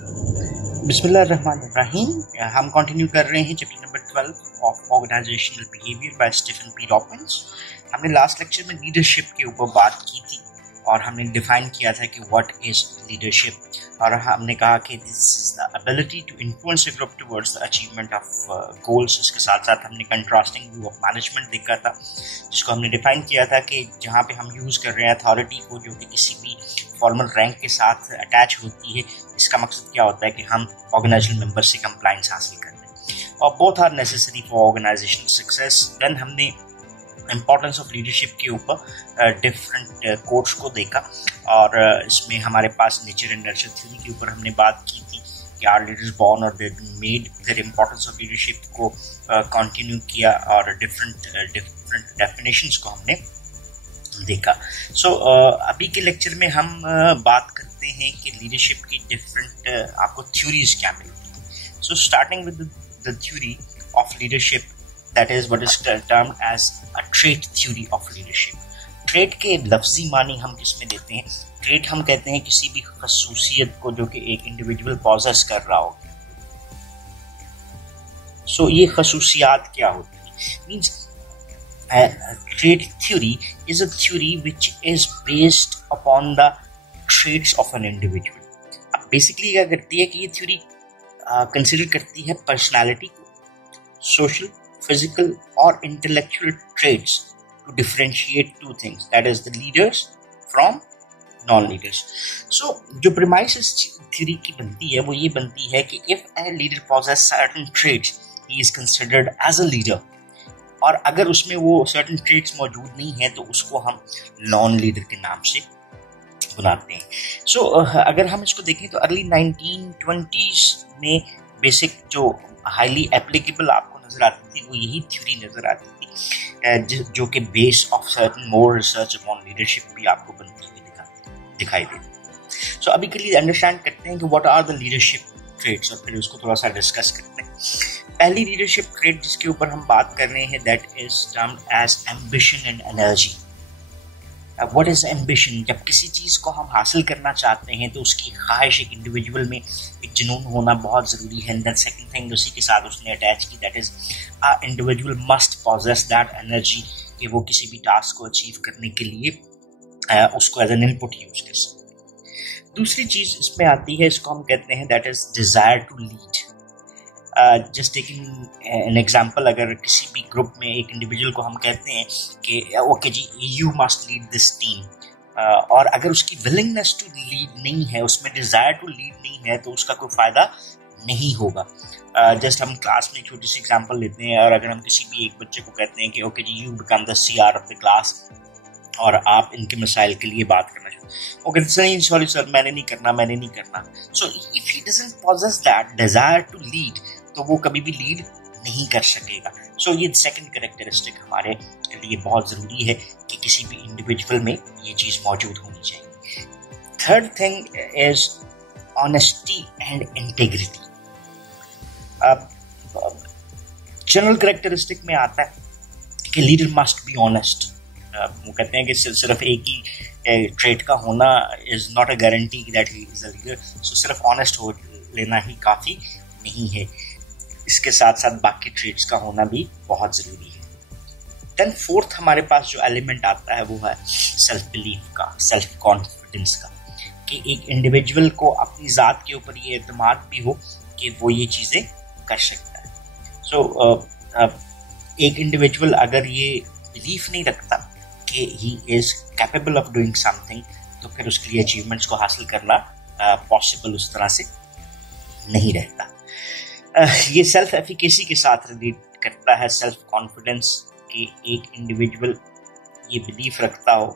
बिस्मिल्लाहिर्रहमानिर्रहीम। हम कंटिन्यू कर रहे हैं chapter number 12 of organisational behaviour by Stephen P Robbins. हमने लास्ट लेक्चर में लीडरशिप के ऊपर बात की थी और हमने डिफाइन किया था कि व्हाट इज लीडरशिप, और हमने कहा कि this is the ability to influence a group towards the achievement of goals. इसके साथ साथ हमने कंट्रास्टिंग व्यू ऑफ मैनेजमेंट देखा था, जिसको हमने डिफाइन किया था कि जहाँ पे हम यूज़ कर रहे हैं अथॉरिटी को, जो कि किसी भी फॉर्मल रैंक के साथ अटैच होती है, इसका मकसद क्या होता है कि हम ऑर्गेनाइजेशनल मेंबर से कंप्लायंस हासिल कर लें, और both are necessary for organisational success. Then हमने इम्पोर्टेंस ऑफ लीडरशिप के ऊपर डिफरेंट कोट्स को देखा, और इसमें हमारे पास नेचर एंड नर्चर थ्योरी के ऊपर हमने बात की थी कि आर लीडर्स बॉर्न और दे मेड। फिर इम्पोर्टेंस ऑफ लीडरशिप को कंटिन्यू किया और डिफरेंट डेफिनेशंस को हमने देखा। सो अभी के लेक्चर में हम बात करते हैं कि लीडरशिप की डिफरेंट आपको थ्योरीज क्या मिलती हैं। So starting with the theory of leadership, that is what is termed as a trait theory of leadership. Trait के लफ्जी मानी हम किसमें देते हैं? ट्रेट हम कहते हैं किसी भी खसूसियत को जो कि एक इंडिविजुअल पॉजेस कर रहा हो। सो ये खसूसियात क्या होती है? Means trait theory is a theory which is based upon the traits of an individual. अब बेसिकली क्या करती है कि ये थ्योरी कंसिडर करती है पर्सनालिटी को, social, physical or intellectual traits to differentiate two things, that is the leaders from non-leaders. So जो premise इस theory की बनती है वो ये बनती है कि if a leader possesses certain traits, he is considered as a leader, और अगर उसमें वो certain traits मौजूद नहीं है तो उसको हम non-leader के नाम से बुलाते हैं। So अगर हम इसको देखें तो अर्ली 1920s में बेसिक जो हाईली एप्लीकेबल आपको नजर आती थी वो यही थ्योरी नजर आती थी, जो कि base of certain more research on leadership भी आपको बनती हुई दिखाई देती। सो अभी के लिए अंडरस्टैंड करते हैं कि what are the leadership traits, और फिर उसको थोड़ा सा डिस्कस करते हैं। पहली लीडरशिप ट्रेट जिसके ऊपर हम बात कर रहे हैं that is termed as ambition and energy. What is ambition? जब किसी चीज को हम हासिल करना चाहते हैं तो उसकी ख्वाहिश, एक इंडिविजुअल में एक जुनून होना बहुत जरूरी है। देन सेकंड थिंग उसी के साथ उसने अटैच की, that is a individual must possess that energy, कि वो किसी भी टास्क को अचीव करने के लिए उसको एज एन इनपुट यूज कर सकते। दूसरी चीज इसमें आती है, इसको हम कहते हैं that is desire to lead. Just taking an example, अगर किसी भी ग्रुप में एक इंडिविजुअल को हम कहते हैं कि ओके जी you must lead this team, और अगर उसकी विलिंगनेस टू लीड नहीं है, उसमें डिजायर टू लीड नहीं है, तो उसका कोई फायदा नहीं होगा। जस्ट हम क्लास में छोटी सी एग्जाम्पल लेते हैं, और अगर हम किसी भी एक बच्चे को कहते हैं कि ओके जी you become the CR of the class, और आप इनके मसाइल के लिए बात करना चाहते हैं, ओके नहीं सॉरी सर मैंने नहीं करना। So if he doesn't possess that desire to lead, तो वो कभी भी लीड नहीं कर सकेगा। सो ये सेकंड कैरेक्टरिस्टिक हमारे लिए बहुत जरूरी है कि किसी भी इंडिविजुअल में ये चीज मौजूद होनी चाहिए। Third thing is honesty and integrity. General characteristic में आता है कि लीडर मस्ट बी ऑनेस्ट। वो कहते हैं कि सिर्फ एक ही ट्रेट का होना is not a guarantee that he is a leader. So सिर्फ ऑनेस्ट हो लेना ही काफी नहीं है, इसके साथ साथ बाकी ट्रेट्स का होना भी बहुत जरूरी है। देन फोर्थ हमारे पास जो एलिमेंट आता है वो है सेल्फ बिलीफ का, सेल्फ कॉन्फिडेंस का, कि एक इंडिविजुअल को अपनी जात के ऊपर ये एतमाद भी हो कि वो ये चीजें कर सकता है। सो एक इंडिविजुअल अगर ये बिलीफ नहीं रखता कि he is capable of doing something, तो फिर उसके लिए अचीवमेंट्स को हासिल करना पॉसिबल उस तरह से नहीं रहता। ये सेल्फ एफिकेसी के साथ रिलेट करता है, सेल्फ कॉन्फिडेंस, कि एक इंडिविजुअल ये बिलीफ रखता हो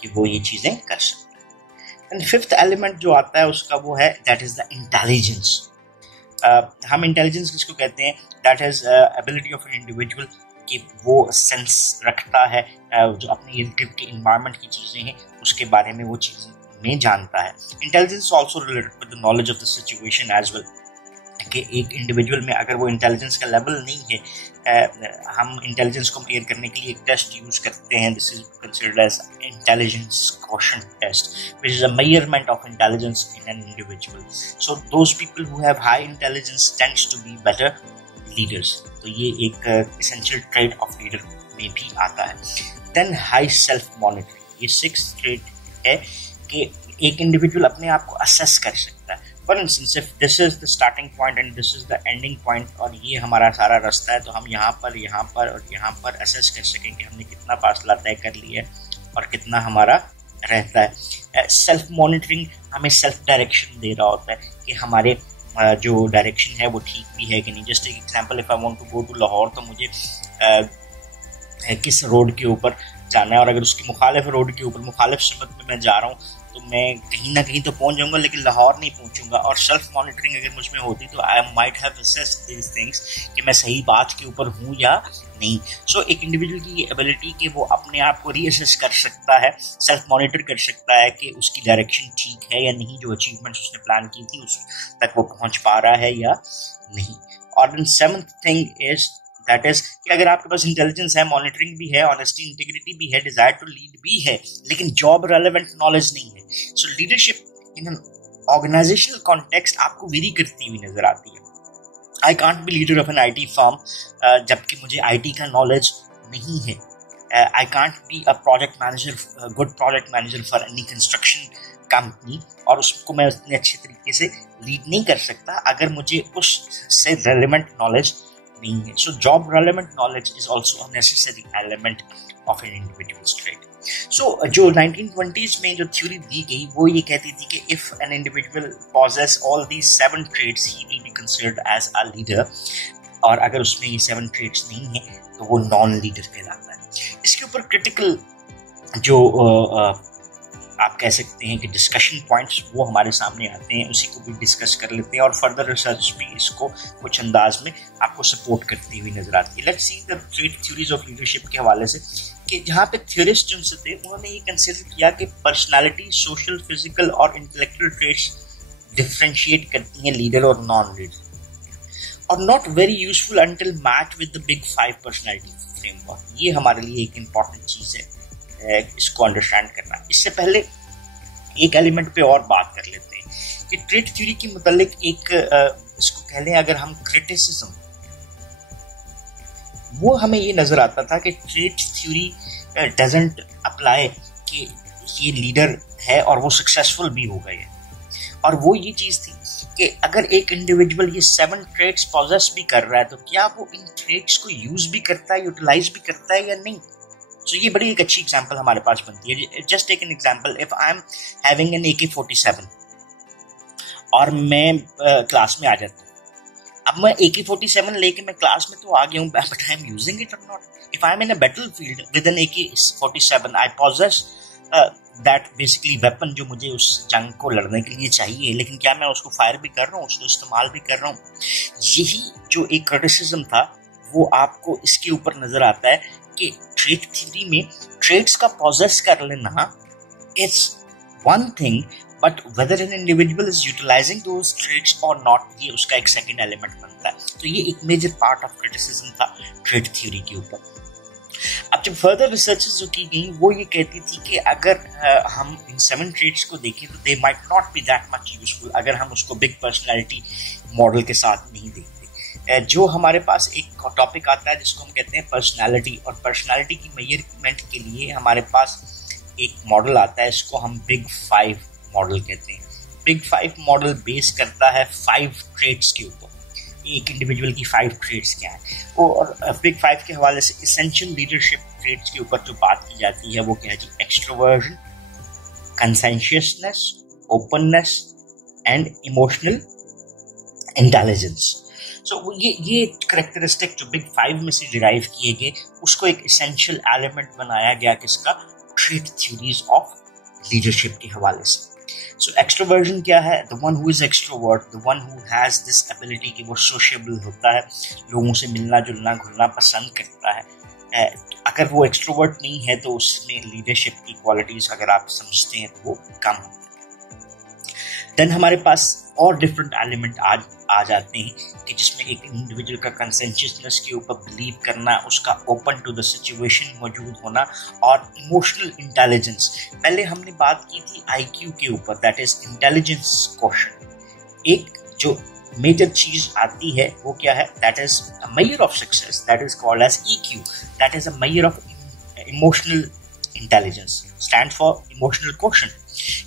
कि वो ये चीजें कर सकता है। एंड फिफ्थ एलिमेंट जो आता है उसका वो है दैट इज द इंटेलिजेंस। हम इंटेलिजेंस किसको कहते हैं? That is ability of an individual, कि वो सेंस रखता है, जो अपने इर्द गिर्द के इन्वायरमेंट की चीजें हैं उसके बारे में वो चीजें में जानता है। Intelligence also related with the knowledge of the situation as well, कि एक इंडिविजुअल में अगर वो इंटेलिजेंस का लेवल नहीं है, हम इंटेलिजेंस को मेजर करने के लिए एक टेस्ट यूज करते हैं, this is considered as intelligence quotient test which is a measurement of intelligence in an individual. So those people who have high intelligence tends to be better leaders. तो ये एक essential trait of leader में भी आता है. Then high self monitoring, ये 6th trait है कि एक इंडिविजुअल अपने आप को असेस कर सकता है. For instance, if this is the starting point and this is the ending point और ये हमारा सारा रास्ता है, तो हम यहाँ पर और यहाँ पर असेस कर सकें कि हमने कितना फासला तय कर लिया है और कितना हमारा रहता है. सेल्फ मॉनिटरिंग हमें सेल्फ डायरेक्शन दे रहा होता है कि हमारे जो डायरेक्शन है वो ठीक भी है कि नहीं. जस्ट एक example, if I want to go to Lahore, तो मुझे किस रोड के ऊपर जाना है, और अगर उसकी मुखालिफ रोड के ऊपर मुखालिफ सिमत में मैं जा रहा हूँ तो मैं कहीं ना कहीं तो पहुंच जाऊंगा लेकिन लाहौर नहीं पहुंचूंगा. और सेल्फ मॉनिटरिंग अगर मुझ में होती तो I might have assessed these things कि मैं सही बात के ऊपर हूँ या नहीं. सो एक इंडिविजुअल की एबिलिटी कि वो अपने आप को रीअसेस कर सकता है, सेल्फ मॉनिटर कर सकता है कि उसकी डायरेक्शन ठीक है या नहीं, जो अचीवमेंट्स उसने प्लान की थी उस तक वो पहुंच पा रहा है या नहीं. और then 7th thing is that is कि अगर आपके पास इंटेलिजेंस है, मॉनिटरिंग भी है, ऑनेस्टी इंटीग्रिटी भी है, डिजायर टू लीड भी है, लेकिन जॉब रेलेवेंट नॉलेज नहीं है. So leadership in an organisational context आपको वेरी करती हुई नजर आती है. I can't be leader of an IT firm जबकि मुझे आईटी का नॉलेज नहीं है. I can't be a project manager, good project manager for any construction company, और उसको मैं उतने अच्छे तरीके से लीड नहीं कर सकता अगर मुझे उससे रेलेवेंट नॉलेज नहीं है. So job relevant knowledge is also a necessary element of an individual's trait. So जो 1920s में जो थ्योरी दी गई वो ये कहती थी कि if an individual possess all these 7 traits he will be considered as a leader, और अगर उसमें ये 7 traits नहीं है तो वो नॉन लीडर कहलाता है. इसके ऊपर क्रिटिकल जो आप कह सकते हैं कि डिस्कशन पॉइंट्स वो हमारे सामने आते हैं, उसी को भी डिस्कस कर लेते हैं, और फर्दर रिसर्च भी इसको कुछ अंदाज में आपको सपोर्ट करती हुई नजर आती है. Let's see the trait theories of leadership के हवाले से कि जहाँ पे थ्योरिस्ट जिनसे थे उन्होंने ये कंसिडर किया कि पर्सनालिटी, सोशल, फिजिकल और इंटेलेक्चुअल ट्रेट्स डिफरेंशिएट करती हैं लीडर और नॉन लीडर, और not very useful until match with the big 5 personality framework. ये हमारे लिए एक इंपॉर्टेंट चीज है इसको अंडरस्टैंड करना. इससे पहले एक एलिमेंट पे और बात कर लेते हैं कि ट्रेट थ्योरी के मुतालिक एक इसको कह लें अगर हम क्रिटिसिज्म, वो हमें ये नजर आता था कि ट्रेट थ्योरी डजंट अप्लाई कि ये लीडर है और वो सक्सेसफुल भी हो गए हैं. और वो ये चीज थी कि अगर एक इंडिविजुअल ये 7 ट्रेट्स पॉजेस भी कर रहा है तो क्या वो इन ट्रेट्स को यूज भी करता है, यूटिलाइज भी करता है या नहीं. तो ये बड़ी एक अच्छी एग्जांपल हमारे पास बनती है. Just take an example, if I am having an AK-47 और मैं क्लास में आ जाता हूँ. अब मैं AK-47 लेके मैं क्लास में तो आ गया हूँ, but I am using it और not. If I am in a battlefield with an AK-47 I possess that basically weapon जो मुझे उस जंग को लड़ने के लिए चाहिए, लेकिन क्या मैं उसको फायर भी कर रहा हूँ, उसको इस्तेमाल भी कर रहा हूँ. यही जो एक क्रिटिसिज्म था वो आपको इसके ऊपर नजर आता है कि ट्रेट थ्योरी में ट्रेट्स का पॉजेस कर लेना it's one thing, but whether an individual is utilising those traits और नॉट, ये उसका एक सेकंड एलिमेंट बनता है. तो ये एक मेजर पार्ट ऑफ क्रिटिसिज्म था ट्रेट थ्योरी के ऊपर. अब जब फर्दर रिसर्चेस जो की गई वो ये कहती थी कि अगर हम इन 7 ट्रेट्स को देखें तो they might not be that much useful अगर हम उसको बिग पर्सनैलिटी मॉडल के साथ नहीं देखते. जो हमारे पास एक टॉपिक आता है जिसको हम कहते हैं पर्सनालिटी, और पर्सनालिटी की मेजरमेंट के लिए हमारे पास एक मॉडल आता है, इसको हम बिग 5 मॉडल कहते हैं. बिग 5 मॉडल बेस करता है 5 ट्रेट्स के ऊपर. एक इंडिविजुअल की 5 ट्रेट्स क्या है, और बिग 5 के हवाले से एसेंशियल लीडरशिप ट्रेट्स के ऊपर जो बात की जाती है वो क्या है जी, extroversion, conscientiousness, openness and emotional intelligence. So ये करेक्टरिस्टिक जो बिग 5 में से डिराइव किए गए उसको एक एसेंशियल एलिमेंट बनाया गया किसका, ट्रेट थ्योरीज ऑफ लीडरशिप के हवाले से. सो एक्सट्रोवर्जन क्या है, the one who is extrovert, the one who has this ability कि वो सोशेबल होता है, लोगों से मिलना जुलना घुलना पसंद करता है. अगर वो एक्सट्रोवर्ट नहीं है तो उसमें लीडरशिप की क्वालिटीज अगर आप समझते हैं तो वो कम होती है. देन हमारे पास और डिफरेंट एलिमेंट आ जाते हैं कि जिसमें एक इंडिविजुअल का कंसेंशियसनेस के ऊपर बिलीव करना, उसका ओपन टू द सिचुएशन मौजूद होना, और इमोशनल इंटेलिजेंस। पहले हमने बात की थी IQ के ऊपर, दैट इज इंटेलिजेंस क्वोशंट। एक जो मेजर चीज आती है वो क्या है, that is a measure of success, that is called as EQ, that is a measure of emotional intelligence, stand for emotional quotient.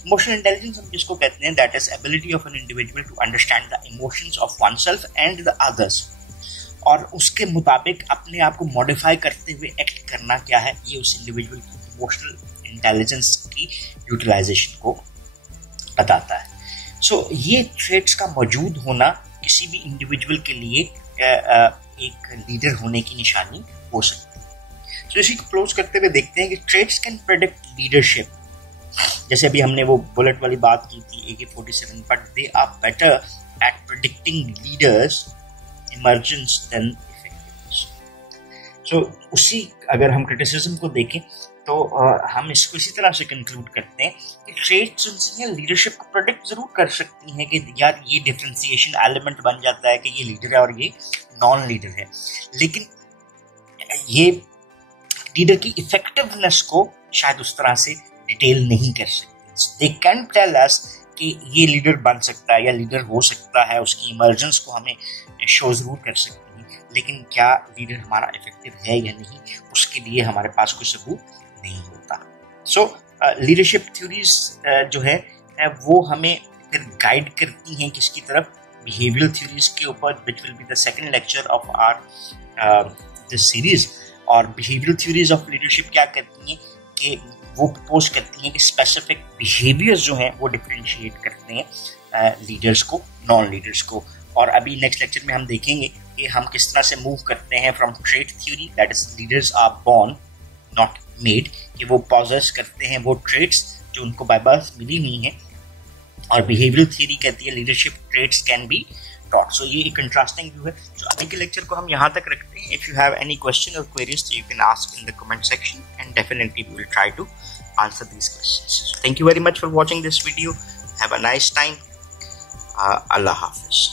Emotional intelligence हम जिसको कहते हैं, that is ability of an individual to understand the emotions of oneself and the others, और उसके मुताबिक अपने आप को मॉडिफाई करते हुए एक्ट करना क्या है, ये उस इंडिविजुअल की इमोशनल इंटेलिजेंस की यूटिलाइजेशन को बताता है। सो ये ट्रेट्स का मौजूद होना किसी भी इंडिविजुअल के लिए एक लीडर होने की निशानी हो सकती है। तो इसी को क्लोज करते हुए देखते हैं कि ट्रेट्स कैन प्रेडिक्ट लीडरशिप। जैसे अभी हमने वो बुलेट वाली बात की थी AK-47, but they are better at predicting leaders emergence than effectiveness. So उसी अगर हम क्रिटिसिज्म को देखें तो हम इसको इसी तरह से कंक्लूड करते हैं कि ट्रेट्स लीडरशिप को प्रेडिक्ट जरूर कर सकती हैं कि यार ये डिफरेंशिएशन एलिमेंट बन जाता है कि ये लीडर है और ये नॉन लीडर है, लेकिन ये लीडर की इफेक्टिवनेस को शायद उस तरह से डिटेल नहीं कर सकते। दे कैन टेल अस कि ये लीडर बन सकता है या लीडर हो सकता है, उसकी इमर्जेंस को हमें शो जरूर कर सकती है, लेकिन क्या लीडर हमारा इफेक्टिव है या नहीं, उसके लिए हमारे पास कोई सबूत नहीं होता। सो लीडरशिप थ्योरीज जो है वो हमें फिर गाइड करती हैं किसकी तरफ, बिहेवियरल थ्योरीज के ऊपर, which will be the second lecture of our this series. और बिहेवियरल थ्योरीज ऑफ लीडरशिप क्या करती हैं कि वो प्रपोज करती हैं कि स्पेसिफिक बिहेवियर्स जो हैं वो डिफरेंशिएट करते हैं लीडर्स को नॉन लीडर्स को। और अभी नेक्स्ट लेक्चर में हम देखेंगे कि हम किस तरह से मूव करते हैं from trait theory, that is leaders are born not made, कि वो पॉजेस करते हैं वो ट्रेट्स जो उनको बाय बर्थ मिली हुई हैं, और बिहेवियरल थ्योरी कहती है leadership traits can be taught. So ये एक कंट्रास्टिंग व्यू है। तो अभी के लेक्चर को हम यहाँ तक रखते हैं। If you have any question or queries, you can ask in the comment section, and definitely we will try to answer these questions. So thank you very much for watching this video. Have a nice time. Allah Hafiz.